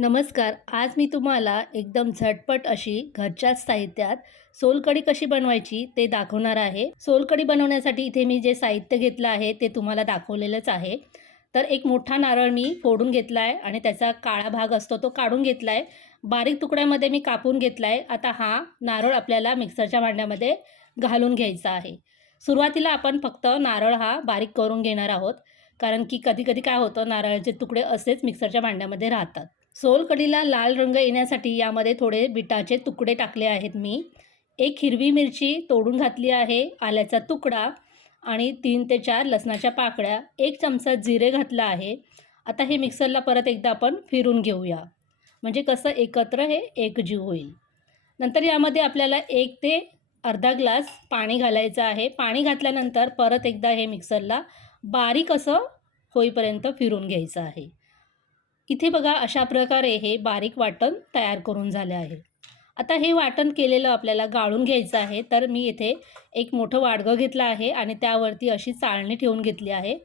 नमस्कार आज मी तुम्हाला एकदम झटपट अशी घरच्याच साहित्यात सोलकढी कशी बनवायची ते दाखवणार आहे. सोलकढी बनवण्यासाठी इथे मी जे साहित्य घेतलं आहे ते तुम्हाला दाखवलेलंच आहे. तर एक मोठा नारळ मी फोडून घेतला आहे आणि त्याचा काळा भाग असतो तो काढून घेतला आहे बारीक तुकड्यामध्ये मी कापून घेतला आहे आता हा नारळ आपल्याला मिक्सरच्या भांड्यामध्ये घालून घ्यायचा आहे. सुरुवातीला आपण फक्त नारळ हा बारीक करून घेणार आहोत. कारण की कधी कधी काय होतं नारळाचे तुकडे असेच मिक्सरच्या भांड्यामध्ये राहतात. सोलकडीला लाल रंग येण्यासाठी यामध्ये थोडे बिटाचे तुकडे टाकले आहेत मी. एक हिरवी मिरची तोडून घातली आहे आल्याचा तुकडा आणि तीन ते चार लसणाच्या पाकळ्या एक चमचा जिरे घातला आहे. आता हे मिक्सरला परत एकदा आपण फिरून घेऊया. म्हणजे कसं एकत्र हे एकजीव होईल. नंतर यामध्ये आपल्याला एक ते अर्धा ग्लास पाणी घालायचं आहे. पाणी घातल्यानंतर परत एकदा हे मिक्सरला बारीक असं होईपर्यंत फिरून घ्यायचं आहे. इथे बघा अशा प्रकारे हे बारीक वाटण तयार करून झाले आहे. आता हे वाटण केलेलं आपल्याला गाळून घ्यायचं आहे तर मी इथे एक मोठं वाडगं घेतलं आहे आणि त्यावरती अशी चाळणी ठेवून घेतली आहे.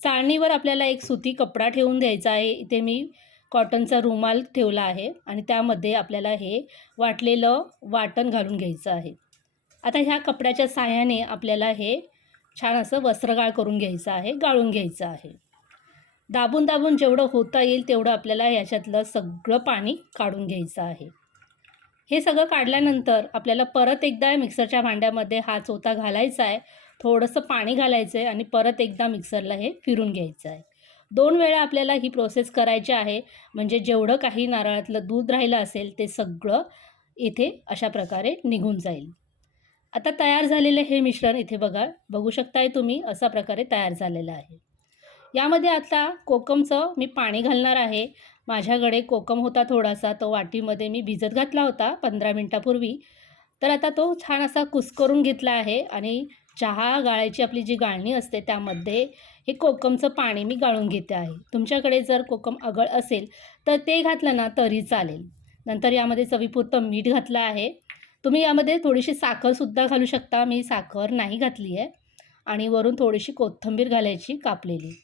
चाळणीवर आपल्याला एक सुती कपडा ठेवून द्यायचा आहे. इथे मी कॉटनचा रुमाल ठेवला आहे आणि त्यामध्ये आपल्याला हे वाटलेलं वाटण घालून घ्यायचं आहे. आता ह्या कपड्याच्या साह्याने आपल्याला हे छान असं वस्त्रगाळ करून घ्यायचं आहे गाळून घ्यायचं आहे. दाबून दाबून जेवढं होता येईल तेवढं आपल्याला ह्याच्यातलं सगळं पाणी काढून घ्यायचं आहे. हे सगळं काढल्यानंतर आपल्याला परत एकदा मिक्सरच्या भांड्यामध्ये हा चोथा घालायचा आहे. थोडंसं पाणी घालायचं आहे आणि परत एकदा मिक्सरला हे फिरून घ्यायचं आहे. दोन वेळा आपल्याला ही प्रोसेस करायची आहे. म्हणजे जेवढं काही नारळातलं दूध राहिलं असेल ते सगळं इथे अशा प्रकारे निघून जाईल. आता तयार झालेलं हे मिश्रण इथे बघा बघू शकताय तुम्ही अशा प्रकारे तयार झालेलं आहे. यामध्ये आता कोकमचं मी पाणी घालणार आहे. माझ्याकडे कोकम होता थोडासा तो वाटीमध्ये मी भिजत घातला होता पंधरा मिनटापूर्वी. तर आता तो छान असा कुस्करून घेतला आहे आणि चहा गाळायची आपली जी गाळणी असते त्यामध्ये हे कोकमचं पाणी मी गाळून घेते आहे. तुमच्याकडे जर कोकम अगळ असेल तर ते घातलं ना तरी चालेल. नंतर यामध्ये चवीपुरतं मीठ घातलं आहे. तुम्ही यामध्ये थोडीशी साखरसुद्धा घालू शकता. मी साखर नाही घातली आहे आणि वरून थोडीशी कोथिंबीर घालायची कापलेली.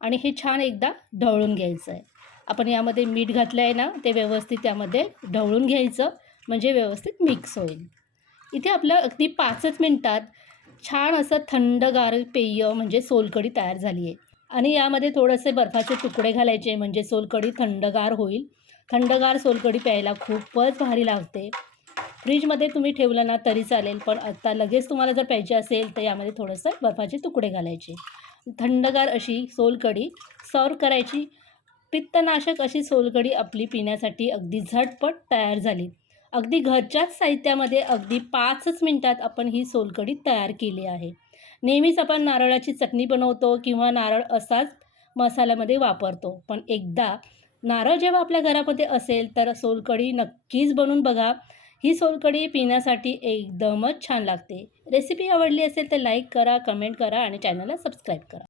आणि हे छान एकदा ढवळून घ्यायचं आहे. आपण यामध्ये मीठ घातलं आहे ना ते व्यवस्थित त्यामध्ये ढवळून घ्यायचं म्हणजे व्यवस्थित मिक्स होईल. इथे आपलं अगदी पाचच मिनटात छान असं थंडगार पेय म्हणजे सोलकढी तयार झाली आहे. आणि यामध्ये थोडेसे बर्फाचे तुकडे घालायचे म्हणजे सोलकढी थंडगार होईल. थंडगार सोलकढी प्यायला खूपच भारी लागते. फ्रीजमध्ये तुम्ही ठेवलं ना तरी चालेल पण आता लगेच तुम्हाला जर प्यायचे असेल तर यामध्ये थोडंसं बर्फाचे तुकडे घालायचे. थंडगार अशी सोलकढी सर्व करायची. पित्तनाशक अशी सोलकढी आपली पिण्यासाठी अगदी झटपट तयार झाली. अगदी घरच्याच साहित्यामध्ये अगदी पाचच मिनटात आपण ही सोलकढी तयार केली आहे. नेहमीच आपण नारळाची चटणी बनवतो किंवा नारळ असाच मसाल्यामध्ये वापरतो. पण एकदा नारळ जेव्हा आपल्या घरामध्ये असेल तर सोलकढी नक्कीच बनवून बघा. ही सोलकढी पिण्यासाठी एकदमच छान लागते. रेसिपी आवडली असेल तर लाईक करा कमेंट करा आणि चॅनलला सबस्क्राईब करा.